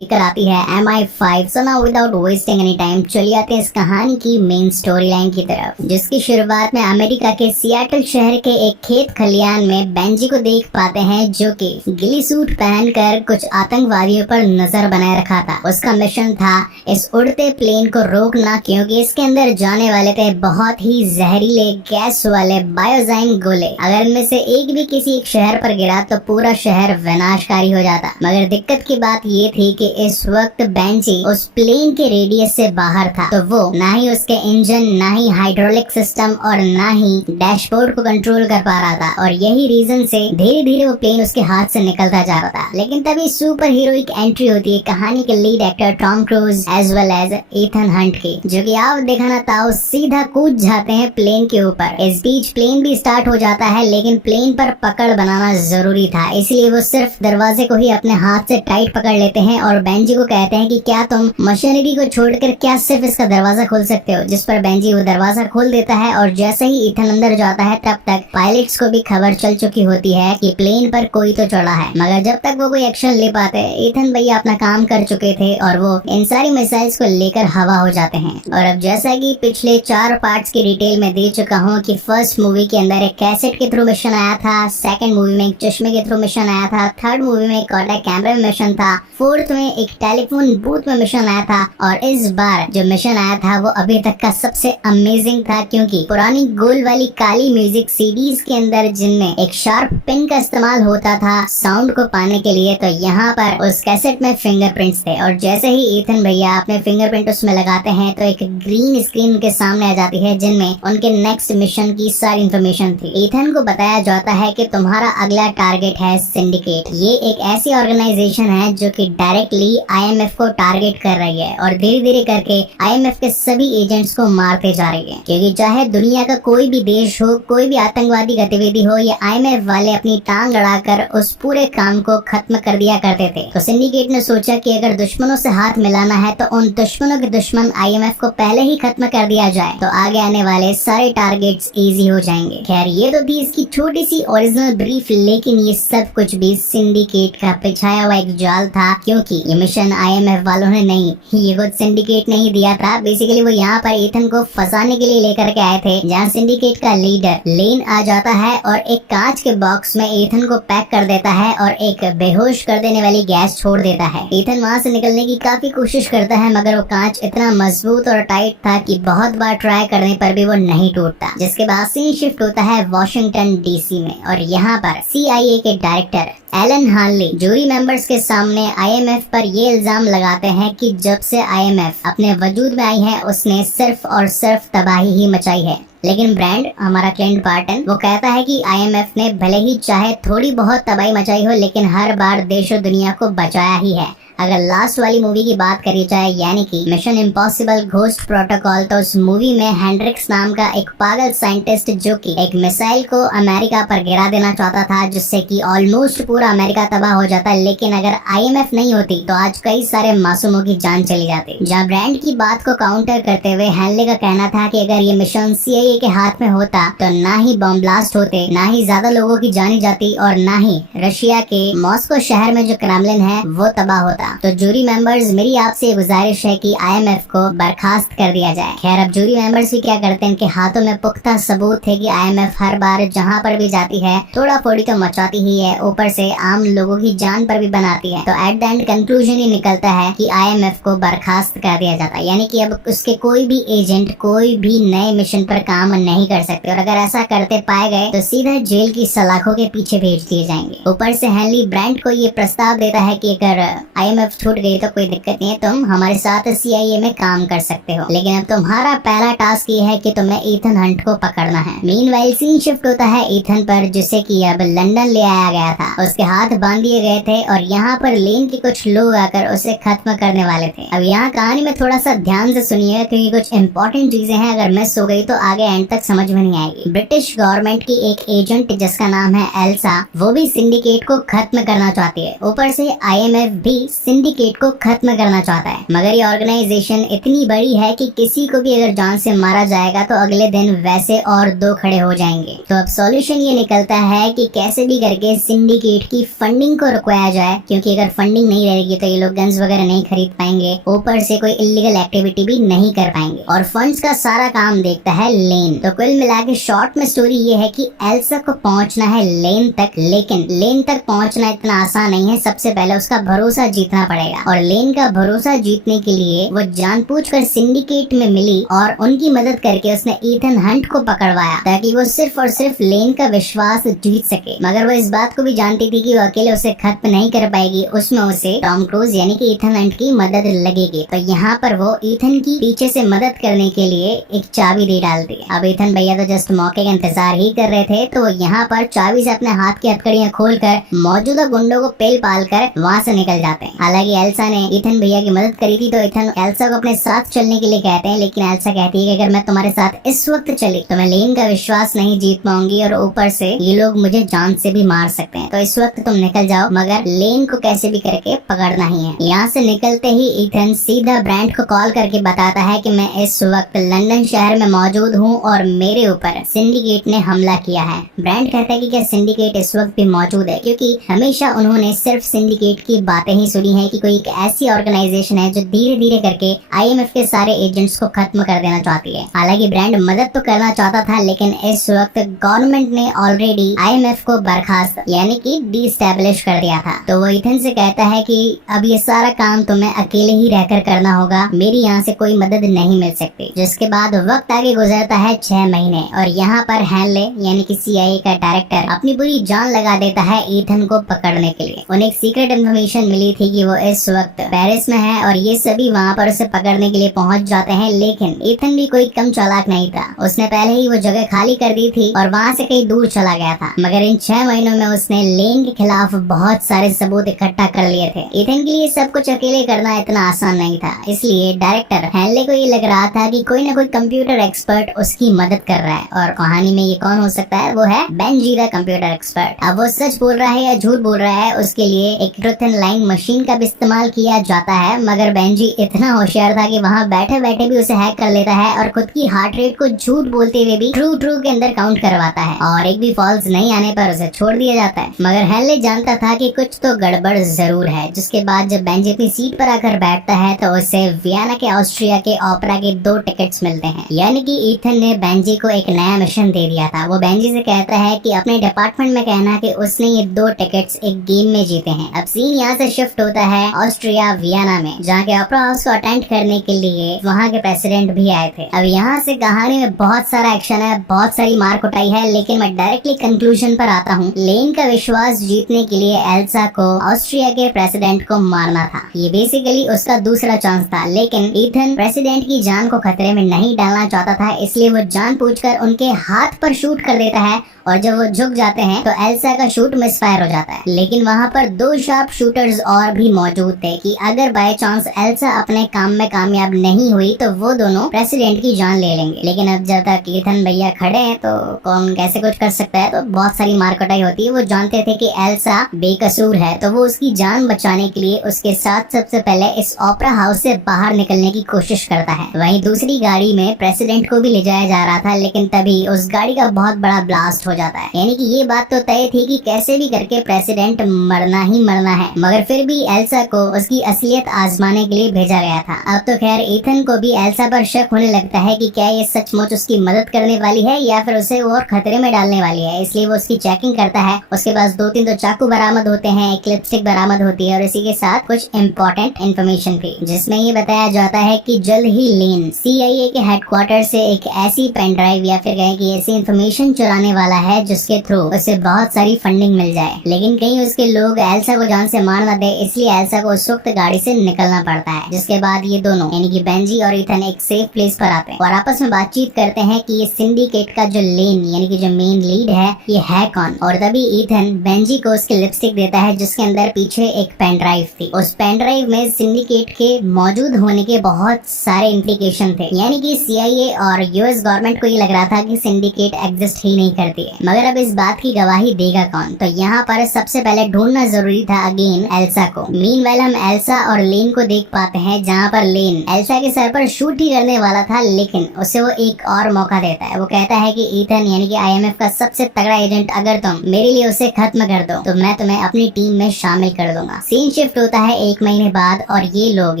लेकर आती है MI5। So now without wasting any time चलिए आते हैं इस कहानी की मेन स्टोरी लाइन की तरफ, जिसकी शुरुआत में अमेरिका के सियाटल शहर के एक खेत खलियान में बेंजी को देख पाते हैं, जो कि गिली सूट पहनकर कुछ आतंकवादियों पर नजर बनाए रखा था। उसका मिशन था इस उड़ते प्लेन को रोकना, क्योंकि इसके अंदर जाने वाले थे बहुत ही जहरीले गैस वाले बायोजाइन गोले। अगर इनमें से एक भी किसी एक शहर पर गिरा तो पूरा शहर विनाशकारी हो जाता। मगर दिक्कत की बात ये थी कि इस वक्त बेंजी उस प्लेन के रेडियस से बाहर था, तो वो ना ही उसके इंजन, ना ही हाइड्रोलिक सिस्टम और ना ही डैशबोर्ड को कंट्रोल कर पा रहा था। और यही रीजन से धीरे धीरे वो प्लेन उसके हाथ से निकलता जा रहा था। लेकिन तभी सुपर हीरोइक एंट्री होती है कहानी के lead actor Tom Cruise as well as Ethan Hunt की, जो कि आप देखना था सीधा कूद जाते हैं प्लेन के ऊपर। इस बीच प्लेन भी स्टार्ट हो जाता है, लेकिन प्लेन पर पकड़ बनाना जरूरी था, इसलिए वो सिर्फ दरवाजे को ही अपने हाथ से टाइट पकड़ लेते हैं और बेंजी को कहते हैं कि क्या तुम मशीनरी को छोड़कर क्या सिर्फ इसका दरवाजा खोल सकते हो। जिस पर बेंजी वो दरवाजा खोल देता है और जैसे ही ईथन अंदर जाता है तब तक पायलट्स को भी खबर चल चुकी होती है कि प्लेन पर कोई तो चढ़ा है। मगर जब तक वो कोई एक्शन ले पाते, ईथन भैया अपना काम कर चुके थे और वो इन सारी मिसाइल्स को लेकर हवा हो जाते हैं। और अब जैसा कि पिछले 4 पार्ट्स की डिटेल में दे चुका हूँ कि फर्स्ट मूवी के अंदर एक कैसेट के थ्रू मिशन आया था, सेकंड मूवी में एक चश्मे के थ्रू मिशन आया था, थर्ड मूवी में एक कॉन्टैक्ट कैमरे में मिशन था, फोर्थ में एक टेलीफोन बूथ में मिशन आया था, और इस बार जो मिशन आया था वो अभी तक का सबसे अमेजिंग था, क्योंकि पुरानी गोल वाली काली म्यूजिक सीडीज के अंदर जिनमें एक शार्प पिन का इस्तेमाल होता था साउंड को पाने के लिए, तो यहाँ पर उस कैसेट में फिंगरप्रिंट्स थे। और जैसे ही ईथन भैया अपने फिंगरप्रिंट उसमें लगाते हैं तो एक ग्रीन स्क्रीन उनके सामने आ जाती है, जिनमें उनके नेक्स्ट मिशन की सारी इन्फॉर्मेशन थी। ईथन को बताया जाता है कि तुम्हारा अगला टारगेट है सिंडिकेट। ये एक ऐसी ऑर्गेनाइजेशन है जो कि डायरेक्टली IMF को टारगेट कर रही है और धीरे धीरे करके IMF के सभी एजेंट्स को मारते जा रही है, क्योंकि चाहे दुनिया का कोई भी देश हो, कोई भी आतंकवादी गतिविधि हो, ये IMF वाले अपनी टांग अड़ाकर उस पूरे काम को खत्म कर दिया करते थे। तो सिंडिकेट ने सोचा कि अगर दुश्मनों से हाथ मिलाना है तो उन दुश्मनों के दुश्मन IMF को पहले ही खत्म कर दिया जाए, तो आगे आने वाले सारे टारगेट्स इजी हो जाएंगे। खैर ये तो थी इसकी छोटी सी ओरिजिनल ब्रीफ, लेकिन ये सब कुछ भी सिंडिकेट का पिछाया हुआ एक जाल था, क्योंकि ये मिशन IMF वालों ने नहीं, ये खुद सिंडिकेट ने ही दिया था। बेसिकली वो यहाँ पर ईथन को फंसाने के लिए लेकर के आए थे, जहाँ सिंडिकेट का लीडर लेन आ जाता है और एक कांच के बॉक्स में ईथन को पैक कर देता है और एक बेहोश कर देने वाली गैस छोड़ देता है। ईथन वहाँ से निकलने की काफी कोशिश करता है, मगर वो कांच इतना मजबूत और टाइट था कि बहुत बार ट्राई करने पर भी वो नहीं टूटता। जिसके बाद सीन शिफ्ट होता है वॉशिंगटन DC में, और यहाँ पर CIA के director Alan Harley jury members के सामने IMF पर ये इल्जाम लगाते हैं कि जब से IMF अपने वजूद में आई है उसने सिर्फ और सिर्फ तबाही ही मचाई है। लेकिन ब्रांड, हमारा क्लिंट बार्टन, वो कहता है कि IMF ने भले ही चाहे थोड़ी बहुत तबाही मचाई हो, लेकिन हर बार देश और दुनिया को बचाया ही है। अगर लास्ट वाली मूवी की बात करी जाए, यानी कि मिशन इम्पॉसिबल घोस्ट प्रोटोकॉल, तो उस मूवी में हेंड्रिक्स नाम का एक पागल साइंटिस्ट जो कि एक मिसाइल को अमेरिका पर गिरा देना चाहता था, जिससे कि ऑलमोस्ट पूरा अमेरिका तबाह हो जाता। लेकिन अगर IMF नहीं होती तो आज कई सारे मासूमों की जान चली जाती। जहाँ ब्रांड की बात को काउंटर करते हुए हेनले का कहना था कि अगर ये मिशन CIA के हाथ में होता तो ना ही बम ब्लास्ट होते, ना ही ज्यादा लोगों की जानी जाती, और ना ही रशिया के मॉस्को शहर में जो क्रेमलिन है वो तबाह होता। तो जूरी मेंबर्स, मेरी आपसे गुजारिश है कि IMF को बर्खास्त कर दिया जाए। खैर अब जूरी मेंबर्स भी क्या करते हैं, इनके हाथों में पुख्ता सबूत है कि IMF हर बार जहाँ पर भी जाती है थोड़ा फोड़ी तो मचाती ही है, ऊपर से आम लोगों की जान पर भी बनाती है। तो एट द एंड कंक्लूजन ही निकलता है कि IMF को बर्खास्त कर दिया जाता है, यानी कि अब उसके कोई भी एजेंट कोई भी नए मिशन पर काम नहीं कर सकते, और अगर ऐसा करते पाए गए तो सीधा जेल की सलाखों के पीछे भेज दिए जाएंगे। ऊपर से हेनली ब्रांड को ये प्रस्ताव देता है कि अगर IMF छूट गई तो कोई दिक्कत नहीं है, तुम हमारे साथ CIA में काम कर सकते हो, लेकिन अब तुम्हारा पहला टास्क ये है कि तुम्हें ईथन हंट को पकड़ना है। मीनवाइल सीन शिफ्ट होता है ईथन पर, जिसे कि अब लंदन ले आया गया था। उसके हाथ बांध दिए गए थे और यहाँ पर लेन के कुछ लोग आकर उसे खत्म करने वाले थे। अब यहाँ कहानी में थोड़ा सा ध्यान से सुनिएगा, क्योंकि कुछ इंपॉर्टेंट चीजें हैं, अगर मिस हो गई तो आगे एंड तक समझ में नहीं आएगी। ब्रिटिश गवर्नमेंट की एक एजेंट जिसका नाम है एल्सा, वो भी सिंडिकेट को खत्म करना चाहती है। ऊपर से IMF भी सिंडिकेट को खत्म करना चाहता है, मगर ये ऑर्गेनाइजेशन इतनी बड़ी है कि किसी को भी अगर जान से मारा जाएगा तो अगले दिन वैसे और 2 खड़े हो जाएंगे। तो अब सॉल्यूशन ये निकलता है कि कैसे भी करके सिंडिकेट की फंडिंग को रुकवाया जाए, क्योंकि अगर फंडिंग नहीं रहेगी तो ये लोग गन्स वगैरह नहीं खरीद पाएंगे, ऊपर से कोई इलीगल एक्टिविटी भी नहीं कर पाएंगे। और फंड्स का सारा काम देखता है लेन। तो कुल मिला के शॉर्ट में स्टोरी ये है कि एल्सा को पहुंचना है लेन तक, लेकिन लेन तक पहुंचना इतना आसान नहीं है। सबसे पहले उसका भरोसा जीतना पड़ेगा, और लेन का भरोसा जीतने के लिए वो जानबूझकर सिंडिकेट में मिली और उनकी मदद करके उसने ईथन हंट को पकड़वाया ताकि वो सिर्फ और सिर्फ लेन का विश्वास जीत सके। मगर वो इस बात को भी जानती थी कि वो अकेले उसे खत्म नहीं कर पाएगी, उसमें उसे टॉम क्रूज यानी कि ईथन हंट की मदद लगेगी। तो यहाँ पर वो ईथन की पीछे से मदद करने के लिए एक चाबी दे डालती है। अब ईथन भैया तो जस्ट मौके का इंतजार ही कर रहे थे, तो वो यहाँ पर चाबी से अपने हाथ की हथकड़ियां खोलकर मौजूदा गुंडों को पेल पाल कर वहाँ से निकल जाते हैं। हालांकि एल्सा ने ईथन भैया की मदद करी थी, तो ईथन एल्सा को अपने साथ चलने के लिए कहते हैं, लेकिन एल्सा कहती है कि अगर मैं तुम्हारे साथ इस वक्त चली तो मैं लेन का विश्वास नहीं जीत पाऊंगी, और ऊपर से ये लोग मुझे जान से भी मार सकते हैं। तो इस वक्त तुम निकल जाओ, मगर लेन को कैसे भी करके पकड़ना ही है। यहाँ से निकलते ही ईथन सीधा ब्रांड को कॉल करके बताता है कि मैं इस वक्त लंदन शहर में मौजूद हूँ और मेरे ऊपर सिंडिकेट ने हमला किया है। ब्रांड कहता है कि क्या सिंडिकेट इस वक्त भी मौजूद है, क्योंकि हमेशा उन्होंने सिर्फ सिंडिकेट की बातें ही सुनी है कि कोई एक ऐसी ऑर्गेनाइजेशन है जो धीरे धीरे करके IMF के सारे एजेंट्स को खत्म कर देना चाहती है। हालांकि ब्रांड मदद तो करना चाहता था, लेकिन इस वक्त गवर्नमेंट ने ऑलरेडी IMF को बर्खास्त यानी कि डिस्टेब्लिश कर दिया था। तो वो ईथन से कहता है कि अब ये सारा काम तुम्हें अकेले ही रहकर करना होगा, मेरी यहाँ से कोई मदद नहीं मिल सकती। जिसके बाद वक्त आगे गुजरता है 6 महीने, और यहाँ पर हैनले यानी कि CIA का डायरेक्टर अपनी पूरी जान लगा देता है ईथन को पकड़ने के लिए। उन्हें एक सीक्रेट इन्फॉर्मेशन मिली थी कि वो इस वक्त पेरिस में है, और ये सभी वहाँ पर उसे पकड़ने के लिए पहुँच जाते हैं। लेकिन ईथन भी कोई कम चालाक नहीं था, उसने पहले ही वो जगह खाली कर दी थी और वहाँ से कहीं दूर चला गया था। मगर इन 6 महीनों में उसने लेन के खिलाफ बहुत सारे सबूत इकट्ठा कर लिए थे। ईथन के लिए सब कुछ अकेले करना इतना आसान नहीं था, इसलिए डायरेक्टर हैनले को ये लग रहा था कि कोई ना कोई कंप्यूटर एक्सपर्ट उसकी मदद कर रहा है। और कहानी में ये कौन हो सकता है? वो है बेंजी द कंप्यूटर एक्सपर्ट। अब वो सच बोल रहा है या झूठ बोल रहा है, उसके लिए एक ट्रुथ एंड लाइन मशीन का भी इस्तेमाल किया जाता है। मगर बेंजी इतना होशियार था कि वहाँ बैठे बैठे भी उसे हैक कर लेता है और खुद की हार्ट रेट को झूठ बोलते हुए भी ट्रू ट्रू के अंदर काउंट करवाता है, और एक भी फॉल्स नहीं आने पर उसे छोड़ दिया जाता है। मगर हैनले जानता था कि कुछ तो गड़बड़ जरूर है। जिसके बाद जब बेंजी अपनी सीट पर आकर बैठता है तो उसे वियना के ऑस्ट्रिया के ओपेरा के 2 टिकट्स मिलते हैं। यानी कि ईथन ने बेंजी को एक नया मिशन दे दिया था। वो बेंजी से कहता है कि अपने डिपार्टमेंट में कहना कि उसने ये 2 टिकट्स एक गेम में जीते हैं। अब सीन यहाँ से शिफ्ट होता है ऑस्ट्रिया वियना में, जहाँ के ओपेरा हाउस को अटेंड करने के लिए वहाँ के प्रेसिडेंट भी आए थे। अब यहाँ से कहानी में बहुत सारा एक्शन है, बहुत सारी मार कुटाई है, लेकिन मैं डायरेक्टली कंक्लूजन पर आता हूँ। लेन का विश्वास जीतने के लिए एल्सा को ऑस्ट्रिया के प्रेसिडेंट को मारना था। ये बेसिकली उसका दूसरा चांस था, लेकिन ईथन प्रेसिडेंट की जान को खतरे में नहीं डालना चाहता था, इसलिए वो जानबूझकर उनके हाथ पर शूट कर देता है, और जब वो झुक जाते हैं तो एल्सा का शूट मिसफायर हो जाता है। लेकिन वहाँ पर 2 शार्प शूटर्स और भी मौजूद थे कि अगर बाय चांस एल्सा अपने काम में कामयाब नहीं हुई तो वो दोनों प्रेसिडेंट की जान ले लेंगे। लेकिन अब जब तक ईथन भैया खड़े हैं तो कौन कैसे कुछ कर सकता है, तो बहुत सारी मार कटाई होती है। वो जानते थे कि एल्सा बेकसूर है, तो वो उसकी जान बचाने के लिए उसके साथ सबसे पहले इस ओपेरा हाउस से बाहर निकलने की कोशिश करता है। वहीं दूसरी गाड़ी में प्रेसिडेंट को भी ले जाया जा रहा था, लेकिन तभी उस गाड़ी का बहुत बड़ा ब्लास्ट हो जाता है। यानी कि ये बात तो तय थी कि कैसे भी करके प्रेसिडेंट मरना ही मरना है, मगर फिर भी एल्सा को उसकी असलियत आजमाने के लिए भेजा गया था। अब तो खैर ईथन को भी एल्सा पर शक होने लगता है कि क्या ये सचमुच उसकी मदद करने वाली है या फिर उसे और खतरे में डालने वाली है, इसलिए वो उसकी चेकिंग करता है। उसके पास 2-3 तो चाकू बरामद होते हैं, एक लिपस्टिक बरामद होती है, और इसी के साथ कुछ इम्पोर्टेंट इन्फॉर्मेशन थी, जिसमें ये बताया जाता है कि जल्द ही लेन CIA के हेडक्वार्टर से एक ऐसी पेन ड्राइव या फिर कहें कि ऐसी इन्फॉर्मेशन चुराने वाला है जिसके थ्रू उसे बहुत सारी फंडिंग मिल जाए। लेकिन कहीं उसके लोग एल्सा को जान से मार न दे, इसलिए एल्सा को उस वक्त गाड़ी से निकलना पड़ता है। जिसके बाद ये दोनों यानी कि बेंजी और ईथन एक सेफ प्लेस पर आते हैं और आपस में बातचीत करते हैं कि ये सिंडिकेट का जो लेन यानी कि जो मेन लीड है ये है कौन। और तभी ईथन बेंजी को उसकी लिपस्टिक देता है जिसके अंदर पीछे एक पेन ड्राइव थी। उस पेन ड्राइव में सिंडिकेट के मौजूद होने के बहुत सारे इंप्लीकेशन थे, यानी कि CIA और US यूएस गवर्नमेंट को ये लग रहा था कि सिंडिकेट एग्जिस्ट ही नहीं करती है, मगर अब इस बात की गवाही देगा कौन? तो यहाँ पर सबसे पहले ढूंढना जरूरी था अगेन एल्सा को। मीनवाइल हम एल्सा और लेन को देख पाते हैं, जहाँ पर लेन एल्सा के सर पर शूट ही करने वाला था, लेकिन उसे वो एक और मौका देता है। वो कहता है कि ईथन यानी कि आईएमएफ का सबसे तगड़ा एजेंट, अगर तुम मेरे लिए उसे खत्म कर दो तो मैं तुम्हें अपनी टीम में शामिल कर दूंगा। सीन शिफ्ट होता है 1 महीने बाद और ये लोग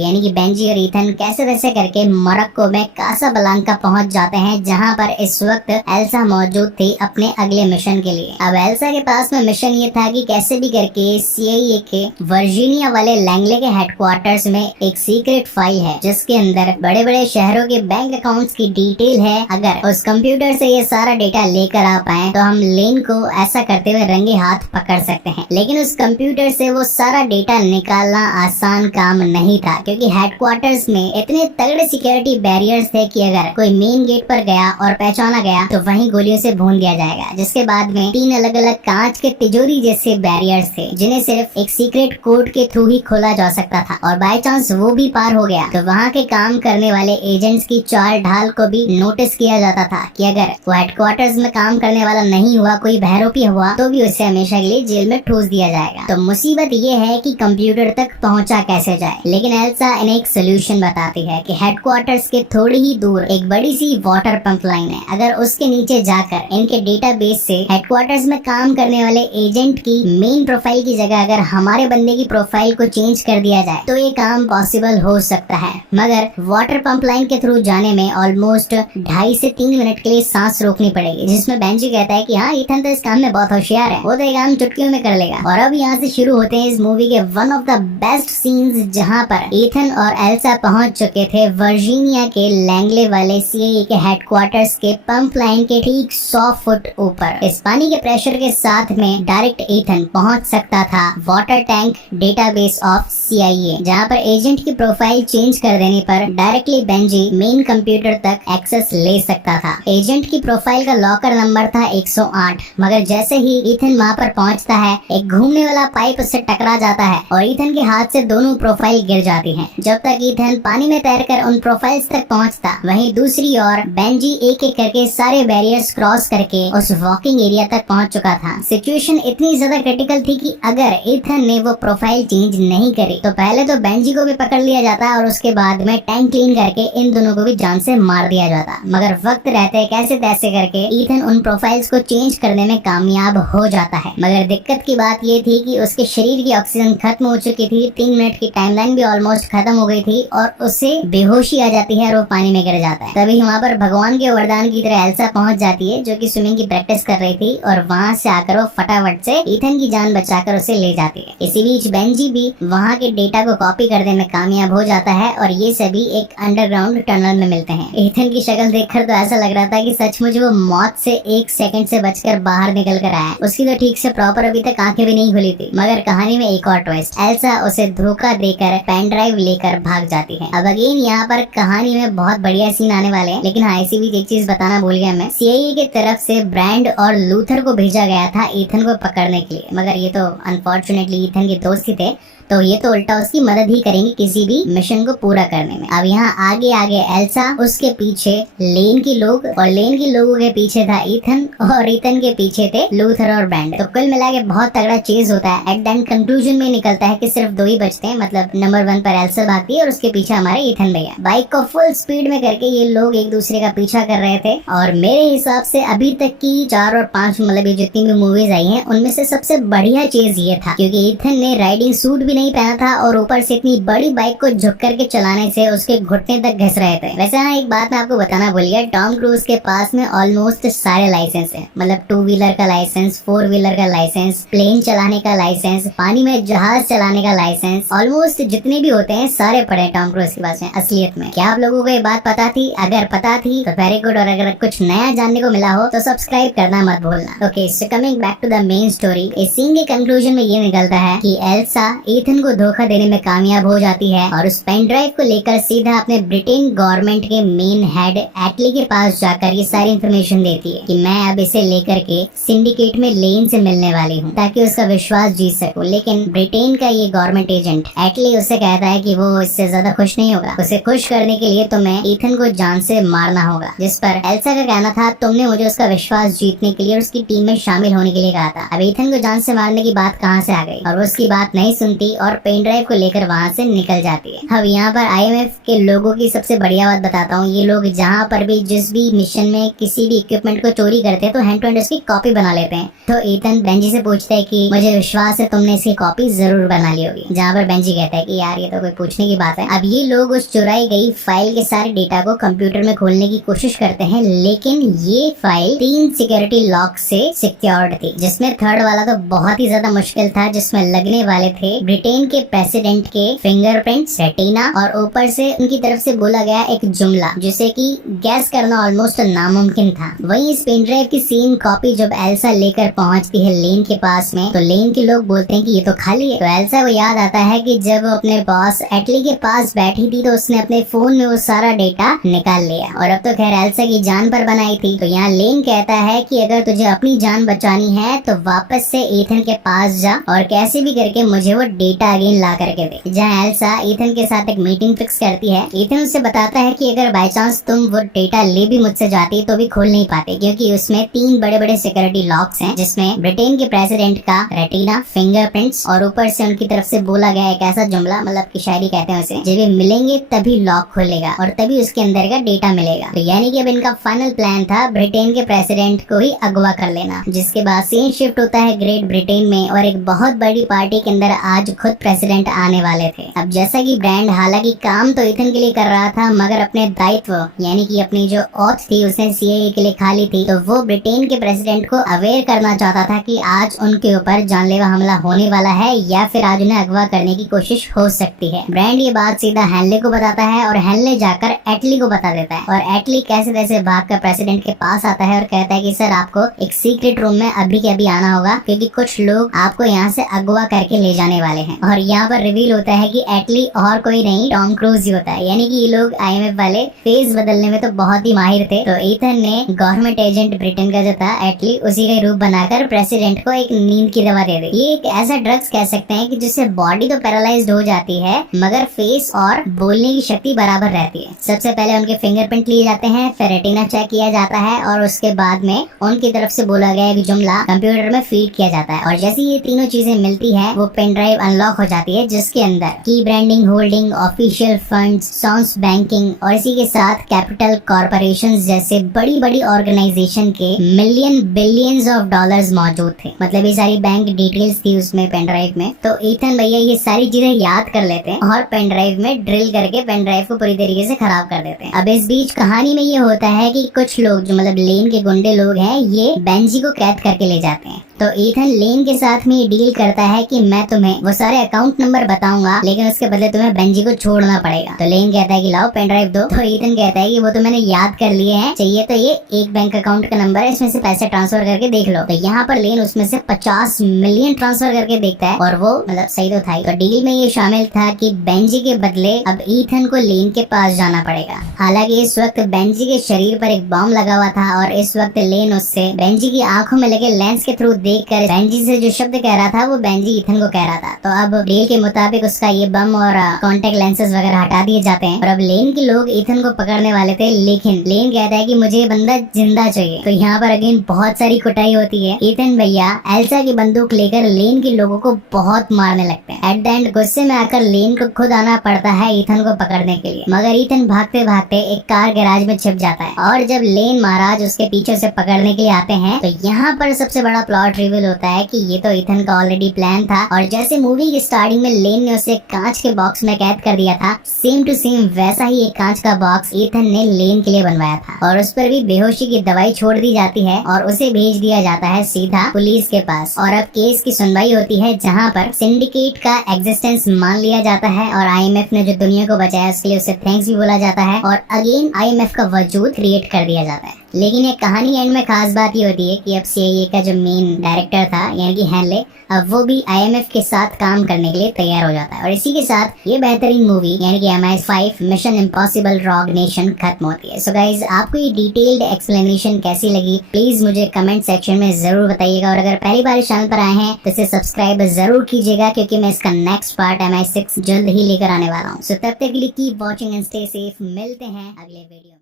यानी कि बेंजी और ईथन कैसे तैसे करके मोरक्को में कासाब्लांका पहुंच जाते हैं, जहां पर इस वक्त एल्सा मौजूद थी अपने अगले मिशन के लिए। अब एल्सा के पास में मिशन ये था कि कैसे भी करके सीआईए के वर्जीनिया वाले लैंगले के हेडक्वार्टर्स में एक सीक्रेट फाइल है, जिसके अंदर बड़े बड़े शहरों के बैंक अकाउंट्स की डिटेल है। अगर उस कंप्यूटर से ये सारा डेटा लेकर आ पाए तो हम लेन को ऐसा करते हुए रंगे हाथ पकड़ सकते हैं। लेकिन उस कंप्यूटर से वो सारा डेटा निकालना आसान काम नहीं था, क्योंकि हेडक्वार्टर्स में इतने तगड़े सिक्योरिटी बैरियर्स थे कि अगर कोई मेन गेट पर गया और पहचाना गया तो वहीं गोलियों से भून दिया जाएगा। जिसके बाद में 3 अलग अलग कांच के तिजोरी जैसे बैरियर्स थे, जिन्हें सिर्फ एक सीक्रेट कोड के थ्रू ही खोला जा सकता था, और बाय चांस वो भी पार हो गया तो वहाँ के काम करने वाले एजेंट्स की चाल ढाल को भी नोटिस किया जाता था कि अगर वो हेडक्वार्टर्स में काम करने वाला नहीं हुआ, कोई बहरोपी हुआ, तो भी उसे हमेशा के लिए जेल में ठूस दिया जाएगा। तो मुसीबत ये है कि कंप्यूटर तक पहुंचा कैसे जाए। लेकिन एल्सा इन्हें एक सोल्यूशन बताती है कि हेडक्वार्टर्स के थोड़ी ही दूर एक बड़ी सी वाटर पंप लाइन है। अगर उसके नीचे जाकर इनके डेटाबेस से हेडक्वार्टर्स में काम करने वाले एजेंट की मेन प्रोफाइल की जगह अगर हमारे बंदे की प्रोफाइल को चेंज कर दिया जाए तो ये काम पॉसिबल हो सकता है। मगर वाटर पंप लाइन के थ्रू जाने में ऑलमोस्ट 2.5 से 3 मिनट के लिए सांस रोकनी पड़ेगी, जिसमें बेंजी कहता है कि हाँ, ईथन तो इस काम में बहुत होशियार है, वो तो ये काम चुटकियों में कर लेगा। और अब यहाँ से शुरू होते हैं इस मूवी के one of the best scenes, जहाँ पर ईथन और एल्सा पहुंच चुके थे वर्जीनिया के लैंगले वाले सीआईए के हेडक्वार्टर्स के पंप लाइन के ठीक 100 फुट ऊपर। इस पानी के प्रेशर के साथ में डायरेक्ट ईथन पहुंच सकता था water tank database of CIA, जहाँ पर एजेंट की प्रोफाइल चेंज कर देने पर डायरेक्टली बेंजी मेन कंप्यूटर तक एक्सेस ले सकता था। एजेंट की प्रोफाइल का लॉकर नंबर था 108, मगर जैसे ही ईथन वहाँ पर पहुँचता है, एक घूमने वाला पाइप उससे टकरा जाता है और ईथन के हाथ से दोनों प्रोफाइल गिर जाती हैं। जब तक ईथन पानी में तैरकर उन प्रोफाइल्स तक पहुँचता, वहीं दूसरी ओर बेंजी एक एक करके सारे बैरियर्स क्रॉस करके उस वॉकिंग एरिया तक पहुँच चुका था। सिचुएशन इतनी ज्यादा क्रिटिकल थी कि अगर ईथन ने वो प्रोफाइल चेंज नहीं करी तो पहले तो बेंजी को भी पकड़ लिया जाता और उसके बाद में टैंक क्लीन करके इन दोनों को भी जान से मार दिया जाता। मगर वक्त रहते कैसे तैसे करके ईथन उन प्रोफाइल्स को चेंज करने में कामयाब हो जाता है। मगर दिक्कत की बात ये थी कि उसके शरीर की ऑक्सीजन खत्म हो चुकी थी, 3 मिनट की टाइमलाइन भी ऑलमोस्ट खत्म हो गई थी और उसे बेहोशी आ जाती है और वो पानी में गिर जाता है। तभी वहाँ पर भगवान के वरदान की तरह एल्सा पहुंच जाती है, जो कि स्विमिंग की प्रैक्टिस कर रही थी, और वहाँ से आकर वो फटाफट से ईथन की जान बचाकर उसे ले जाती है। इसी बीच बेंजी भी वहाँ के डेटा को कॉपी करने में कामयाब हो जाता है और ये सभी एक अंडरग्राउंड टनल में मिलते हैं। ईथन की शक्ल देखकर तो ऐसा लग रहा था कि सचमुच वो मौत से 1 सेकंड से बचकर बाहर निकल कर आया। उसकी तो ठीक से प्रॉपर अभी तक आंखें भी नहीं खुली थी। मगर कहानी में एक और ट्विस्ट, एल्सा उसे धोखा देकर पेन ड्राइव लेकर भाग जाती है। अब अगेन यहाँ पर कहानी में बहुत बढ़िया सीन आने वाले हैं, लेकिन हाँ, इसी बीच एक चीज बताना भूल गया मैं। सीआईए की तरफ से ब्रांड और लूथर को भेजा गया था ईथन को पकड़ने के लिए, मगर ये तो अनफॉर्चुनेटली ईथन के दोस्त ही थे, तो ये तो उल्टा उसकी मदद ही करेंगे किसी भी मिशन को पूरा करने में। अब यहाँ आगे आगे एल्सा, उसके पीछे लेन के लोग, और लेन के लोगों के पीछे था ईथन, और ईथन के पीछे थे लूथर और ब्रांड। तो कुल मिला के बहुत तगड़ा चेज होता है। एट द एंड कंक्लूजन में निकलता है कि सिर्फ 2 ही बचते हैं, मतलब नंबर 1 पर एल्सा भागती है और उसके पीछे हमारे ईथन भैया। बाइक को फुल स्पीड में करके ये लोग एक दूसरे का पीछा कर रहे थे, और मेरे हिसाब से अभी तक की 4 और 5 मतलब ये जितनी भी मूवीज आई हैं उनमें से सबसे बढ़िया चीज ये था, क्योंकि ईथन ने राइडिंग सूट भी नहीं पहना था और ऊपर से इतनी बड़ी बाइक को झुक करके चलाने से उसके घुटने तक घिस रहे थे। वैसे हाँ, एक बात मैं आपको बताना भूल गया, टॉम क्रूज के पास में ऑलमोस्ट सारे लाइसेंस हैं, मतलब 2 व्हीलर का लाइसेंस, 4 व्हीलर का लाइसेंस, प्लेन चलाने का लाइसेंस, पानी में जहाज चलाने का लाइसेंस, ऑलमोस्ट जितने भी होते हैं सारे पड़े हैं टॉम क्रूज के पास में असलियत में। क्या आप लोगों को ये बात पता थी? अगर पता थी तो वेरी गुड, और अगर कुछ नया जानने को मिला हो तो सब्सक्राइब करना मत भूलना। Okay, so coming back to the main story, इस सीन के कंक्लूजन में ये निकलता है कि एल्सा ईथन को धोखा देने में कामयाब हो जाती है और उस पेन ड्राइव को लेकर सीधा अपने ब्रिटेन गवर्नमेंट के मेन हेड एटली के पास जाकर ये सारी इन्फॉर्मेशन देती है कि मैं अब इसे लेकर के सिंडिकेट में लेन से मिलने वाली हूँ ताकि उसका विश्वास जीत सकूं। लेकिन ब्रिटेन का ये गवर्नमेंट एजेंट एटली उससे कहता है कि वो इससे ज्यादा खुश नहीं होगा। उसे खुश करने के लिए तुम्हें ईथन को जान से मारना होगा। जिस पर एल्सा का कहना था तुमने मुझे उसका विश्वास जीतने के लिए और उसकी टीम में शामिल होने के लिए कहा था। अब ईथन को जान से मारने की बात कहाँ से आ गई और वो उसकी बात नहीं सुनती और पेन ड्राइव को लेकर वहाँ से निकल जाती है। अब यहाँ पर IMF के लोगों की सबसे बढ़िया बात बताता हूँ। ये लोग जहाँ पर भी जिस भी मिशन में किसी भी इक्विपमेंट को चोरी करते हैं तो हैंड टू हैंड उसकी कॉपी बना लेते हैं। तो ईथन बेंजी से पूछता है कि मुझे विश्वास है तुमने इसकी कॉपी जरूर बना ली होगी। जहाँ पर बेंजी कहता है कि यार ये तो कोई पूछने की बात है। अब ये लोग उस चुराई गई फाइल के सारे डेटा को कंप्यूटर में खोलने की कोशिश करते हैं, लेकिन ये फाइल 3 सिक्योरिटी लॉक से सिक्योर्ड थी, जिसमें थर्ड वाला तो बहुत ही ज्यादा मुश्किल था, जिसमें लगने वाले थे ब्रिटेन के प्रेसिडेंट के फिंगरप्रिंट्स, रेटिना और ऊपर से उनकी तरफ से बोला गया एक जुमला जिसे कि गैस करना ऑलमोस्ट नामुमकिन था। वहीं इस पेन ड्राइव की सेम कॉपी जब एल्सा लेकर पहुंचती है लेन के पास में तो लेन के लोग बोलते हैं कि ये तो खाली है। तो एल्सा को याद आता है कि जब वो अपने बॉस एटली के पास बैठी थी तो उसने अपने फोन में वो सारा डेटा निकाल लिया और अब तो खैर एल्सा की जान पर बनाई थी। तो यहाँ लेन कहता है कि अगर तुझे अपनी जान बचानी है तो वापस से ईथन के पास जा और कैसे भी करके मुझे वो डेटा अगेन ला करके दे। जहाँ एल्सा ईथन के साथ एक मीटिंग फिक्स करती है। ईथन उससे बताता है कि अगर बाय चांस तुम वो डेटा ले भी मुझसे जाती तो भी खोल नहीं पाते, क्योंकि उसमें 3 बड़े बड़े सिक्योरिटी लॉक्स हैं, जिसमें ब्रिटेन के प्रेसिडेंट का रेटिना, फिंगरप्रिंट्स और ऊपर से उनकी तरफ से बोला गया एक ऐसा जुमला, मतलब की शायरी कहते हैं उसे, जब ये मिलेंगे तभी लॉक खोलेगा और तभी उसके अंदर का डेटा मिलेगा। तो यानी कि अब इनका फाइनल प्लान था ब्रिटेन के प्रेसिडेंट को ही अगवा कर लेना। जिसके बाद सीन शिफ्ट होता है ग्रेट ब्रिटेन में और एक बहुत बड़ी पार्टी के अंदर आज खुद प्रेसिडेंट आने वाले थे। अब जैसा कि ब्रांड हालांकि काम तो ईथन के लिए कर रहा था, मगर अपने दायित्व यानी कि अपनी जो औथ थी उसने CIA के लिए खाली थी, तो वो ब्रिटेन के प्रेसिडेंट को अवेयर करना चाहता था कि आज उनके ऊपर जानलेवा हमला होने वाला है या फिर आज उन्हें अगवा करने की कोशिश हो सकती है। ब्रांड ये बात सीधा हेनले को बताता है और हेनले जाकर एटली को बता देता है और एटली कैसे तैसे भागकर प्रेसिडेंट के पास आता है और कहता है कि सर आपको एक सीक्रेट रूम में अभी के अभी आना होगा, क्योंकि कुछ लोग आपको यहाँ से अगवा करके ले जाने वाले हैं। और यहाँ पर रिवील होता है कि एटली और कोई नहीं, टॉम क्रूज ही होता है। यानी कि ये लोग IMF वाले फेस बदलने में तो बहुत ही माहिर थे। तो ईथन ने गवर्नमेंट एजेंट ब्रिटेन का जो था एटली, उसी का रूप बनाकर प्रेसिडेंट को एक नींद की दवा दे दी। ये एक ऐसा ड्रग्स कह सकते हैं कि जिससे बॉडी तो पैरालाइज्ड हो जाती है मगर फेस और बोलने की शक्ति बराबर रहती है। सबसे पहले उनके फिंगरप्रिंट लिए जाते हैं, फिर रेटिना चेक किया जाता है और उसके बाद में उनकी तरफ से बोला गया एक जुमला कंप्यूटर में फीड किया जाता है और जैसे ये तीनों चीजें मिलती है वो पेन ड्राइव अनलॉक हो जाती है, जिसके अंदर की ब्रांडिंग, होल्डिंग, ऑफिशियल फंड्स, सॉन्स बैंकिंग और इसी के साथ कैपिटल कॉर्पोरेशंस जैसे बड़ी बड़ी ऑर्गेनाइजेशन के मिलियन बिलियंस ऑफ डॉलर्स मौजूद थे। मतलब ये सारी बैंक डिटेल्स थी उसमें पेन ड्राइव में। तो ईथन भैया ये सारी चीजें याद कर लेते हैं और पेन ड्राइव में ड्रिल करके पेन ड्राइव को पूरी तरीके से खराब कर देते हैं। अब इस बीच कहानी में ये होता है कि कुछ लोग जो मतलब लेन के गुंडे लोग हैं ये बेंजी को कैद करके ले जाते हैं। तो ईथन लेन के साथ में डील करता है कि मैं तुम्हें वो सारे अकाउंट नंबर बताऊंगा, लेकिन उसके बदले तुम्हें बेंजी को छोड़ना पड़ेगा। तो लेन कहता है कि लाओ पेन ड्राइव दो। तो ईथन कहता है कि वो तो मैंने याद कर लिए हैं, चाहिए तो ये एक बैंक अकाउंट का नंबर है, इसमें से पैसे ट्रांसफर करके देख लो। तो यहाँ पर लेन उसमें से 50 मिलियन ट्रांसफर करके देखता है और वो मतलब सही तो था ही। तो डील में ये शामिल था कि बेंजी के बदले अब ईथन को लेन के पास जाना पड़ेगा। हालांकि इस वक्त बेंजी के शरीर पर एक बॉम्ब लगा हुआ था और इस वक्त लेन उससे बेंजी की आंखों में लगे लेंस के थ्रू देखकर बेंजी से जो शब्द कह रहा था वो बेंजी ईथन को कह रहा था। तो अब डील के मुताबिक उसका ये बम और कॉन्टेक्ट लेंसेज वगैरह हटा दिए जाते हैं और अब लेन के लोग ईथन को पकड़ने वाले थे, लेकिन लेन कहता है कि मुझे ये बंदा जिंदा चाहिए। तो यहाँ पर अगेन बहुत सारी कुटाई होती है। ईथन भैया एल्सा की बंदूक लेकर लेन के लोगों को बहुत मारने लगते हैं। एट द एंड गुस्से में आकर लेन को खुद आना पड़ता है ईथन को पकड़ने के लिए, मगर ईथन भागते भागते एक कार गैराज में छिप जाता है और जब लेन महाराज उसके पीछे से पकड़ने के लिए आते हैं तो यहाँ पर सबसे बड़ा प्लॉट रिवील होता है कि ये तो ईथन का ऑलरेडी प्लान था और जैसे मूवी की स्टार्टिंग में लेन ने उसे कांच के बॉक्स में कैद कर दिया था, सेम टू सेम वैसा ही एक कांच का बॉक्स ईथन ने लेन के लिए बनवाया था और उस पर भी बेहोशी की दवाई छोड़ दी जाती है और उसे भेज दिया जाता है सीधा पुलिस के पास। और अब केस की सुनवाई होती है जहाँ पर सिंडिकेट का एग्जिस्टेंस मान लिया जाता है और IMF ने जो दुनिया को बचाया उसके लिए उसे थैंक्स भी बोला जाता है और अगेन IMF का वजूद क्रिएट कर दिया जाता है। लेकिन ये कहानी एंड में खास बात ये होती है कि अब CIA का जो मेन डायरेक्टर था यानी कि हैनले, अब वो भी IMF के साथ काम करने के लिए तैयार हो जाता है। और इसी के साथ ये बेहतरीन मूवी यानी कि MI5 mission impossible rogue nation खत्म होती है। सो गाइज, आपको ये डिटेल्ड एक्सप्लेनेशन कैसी लगी प्लीज मुझे कमेंट सेक्शन में जरूर बताइएगा। और अगर पहली बार इस चैनल पर आए हैं तो इसे सब्सक्राइब जरूर कीजिएगा, क्योंकि मैं इसका नेक्स्ट पार्ट MI6 जल्द ही लेकर आने वाला हूँ। सो तब तक के लिए keep watching and stay safe. मिलते हैं अगले वीडियो में।